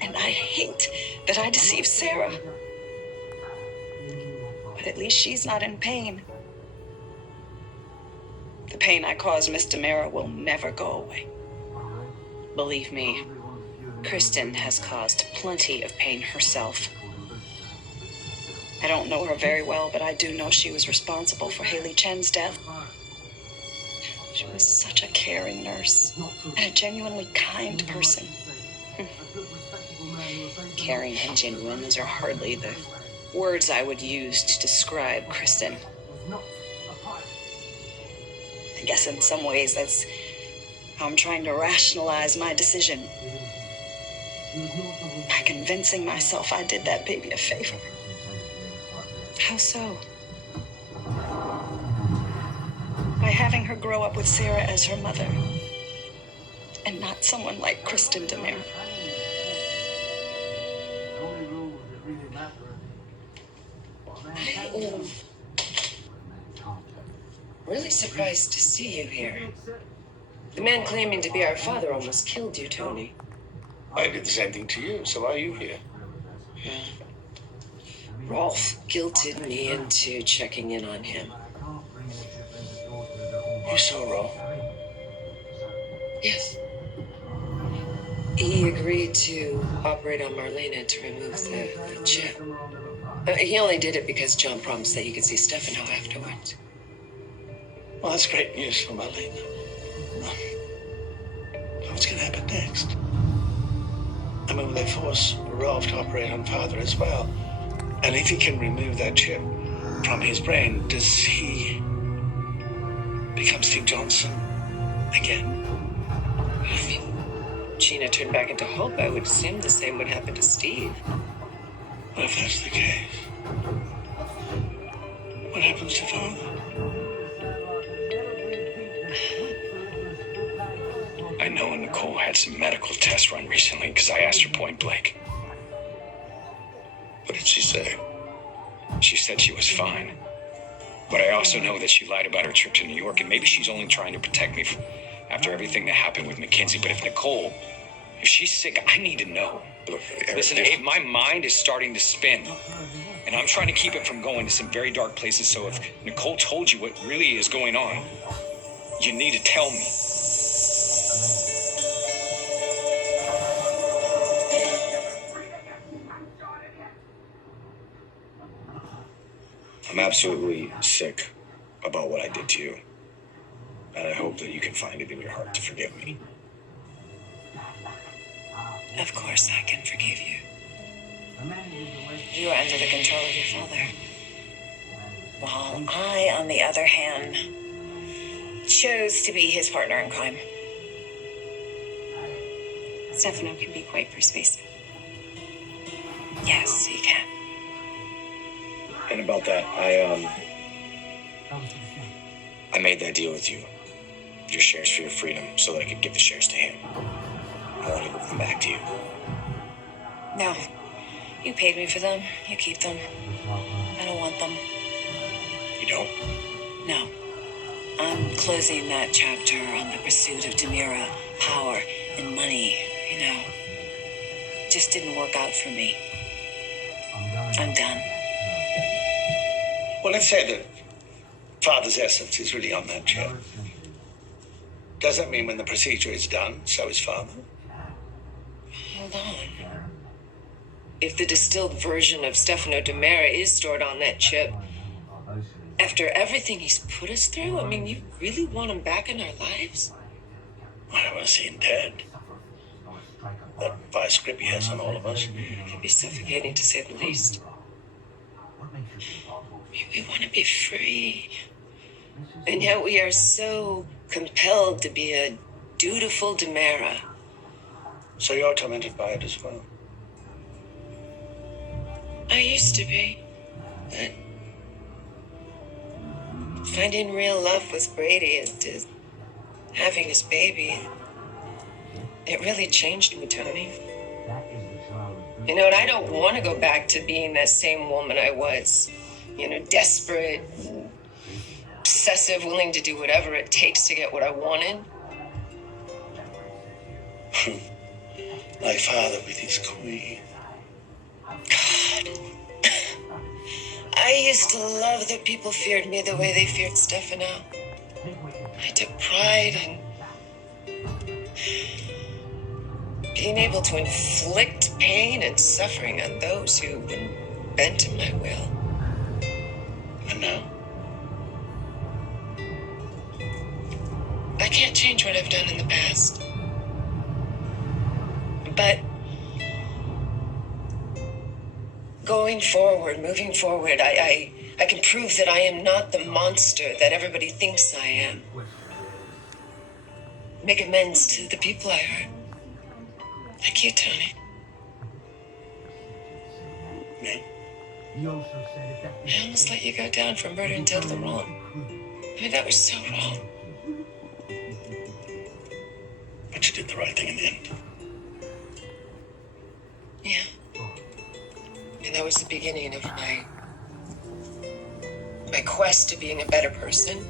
And I hate that I deceived Sarah. But at least she's not in pain. The pain I caused Miss DiMera will never go away. Believe me, Kristen has caused plenty of pain herself. I don't know her very well, but I do know she was responsible for Haley Chen's death. She was such a caring nurse and a genuinely kind person. Caring and genuine, those are hardly the words I would use to describe Kristen. I guess in some ways that's how I'm trying to rationalize my decision. By convincing myself I did that baby a favor. How so? By having her grow up with Sarah as her mother, and not someone like Kristen DiMera. I am really surprised to see you here. The man claiming to be our father almost killed you, Tony. I did the same thing to you, so why are you here? Yeah. Rolf guilted me into checking in on him. You saw Rolf? Yes. He agreed to operate on Marlena to remove the chip. He only did it because John promised that he could see Stefano afterwards. Well, that's great news for Marlena. What's going to happen next? I mean, they force Rolf to operate on Father as well. And if he can remove that chip from his brain, does he become Steve Johnson again? I mean, Gina turned back into Hope. I would assume the same would happen to Steve. What if that's the case? What happens to Father? I know Nicole had some medical tests run recently because I asked her point blank. What did she say? She said she was fine. But I also know that she lied about her trip to New York, and maybe she's only trying to protect me after everything that happened with Mackenzie. But if she's sick, I need to know. Look, Listen, Abe, my mind is starting to spin. And I'm trying to keep it from going to some very dark places. So if Nicole told you what really is going on, you need to tell me. I'm absolutely sick about what I did to you. And I hope that you can find it in your heart to forgive me. Of course I can forgive you. You are under the control of your father. While I, on the other hand, chose to be his partner in crime. Stefano can be quite persuasive. Yes, he can. And about that, I made that deal with you. Your shares for your freedom, so that I could give the shares to him. I want to give them back to you. No. You paid me for them. You keep them. I don't want them. You don't? No. I'm closing that chapter on the pursuit of DiMera, power, and money, Just didn't work out for me. I'm done. Well, let's say that Father's essence is really on that chip. Does that mean when the procedure is done, so is Father? Hold on. If the distilled version of Stefano DiMera is stored on that chip, after everything he's put us through, you really want him back in our lives? I don't want to see him dead. That vice grip he has on all of us. It'd be suffocating, to say the least. We want to be free. And yet we are so compelled to be a dutiful DiMera. So you're tormented by it as well? I used to be. But finding real love with Brady and having his baby, it really changed me, Tony. And I don't want to go back to being that same woman I was. Desperate, obsessive, willing to do whatever it takes to get what I wanted. I my father with his queen. God. I used to love that people feared me the way they feared Stefano. I took pride in being able to inflict pain and suffering on those who wouldn't bend to my will. And now? I can't change what I've done in the past. But going forward, moving forward, I can prove that I am not the monster that everybody thinks I am. Make amends to the people I hurt. Like you, Tony. Me? I almost let you go down for murder and totally wrong. I mean, that was so wrong. But you did the right thing in the end. Yeah. And that was the beginning of my quest to being a better person.